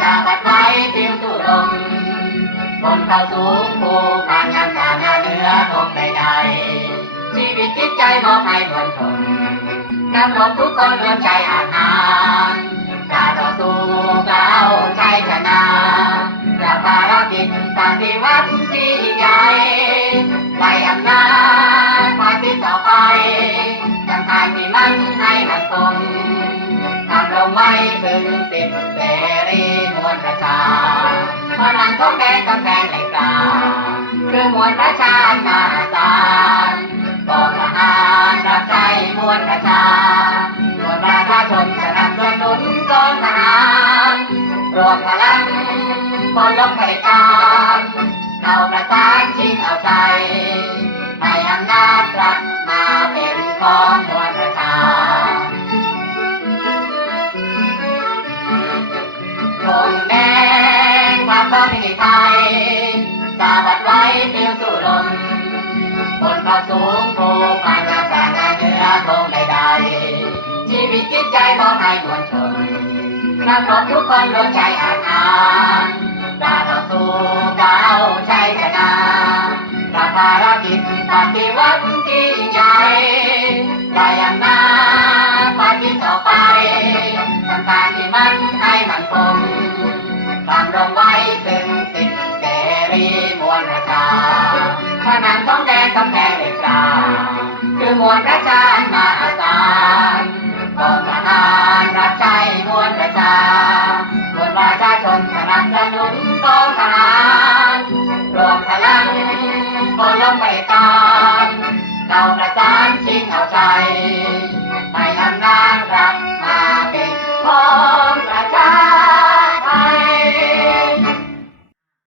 จะบัดไว้ปิวสู่ลมบนเขาสูงภูผ่านน้ำตาหน้าเนื้อทงใดๆชีวิตจิตใจมอบให้มวลชนนักรบทุกคนล้วนใจอาถรรพ์จะต่อสู้ก้าวชัยชนะจะภารกิจปฏิวัติที่ยิ่งใหญ่ไล่อำนาจฟาสซิสต์ต่อไปจังการที่มันให้มันคงทำลงไว้ถึงสิทธิเสรีมวลประชาพลังของแดนกำแพงเหล็กกาคือมวลประชามาศาลบอกทหารรับใช้มวลประชามวลประชาชนสนับสนุนกองทหารรวมพลังคนลงไปการเข้าประสานชิงเอาใจให้อำนาจรัฐมาเป็นของมวลประชาโดนแดงความต้องมีไทยจะบัดไว้ปิวสู่ลมบนเขาสูงภูผ่านน้ำตาหน้าเนื้อทงใดๆชีวิตจิตใจมอบให้มวลชนนักรบทุกคนล้วนใจอาถรรพ์จะต่อสู้ก้าวชัยชนะประภารกิจปฏิวัติที่ยิ่งใหญ่ไล่อำนาจฟาสซิสต์ต่อไปทำการที่มันให้มันคงทำลงไว้ถึงสิทธิเสรีมวลประชาผนังของแดนกำแพงเหล็กกาคือมวลประชามาศาลกองทหารรับใช้มวลประชามวลประชาชนสนับสนุนกองทหารรวมพลังคนลงไปการเข้าประสานชิงเอาใจให้อำนาจรัฐมาเป็นของ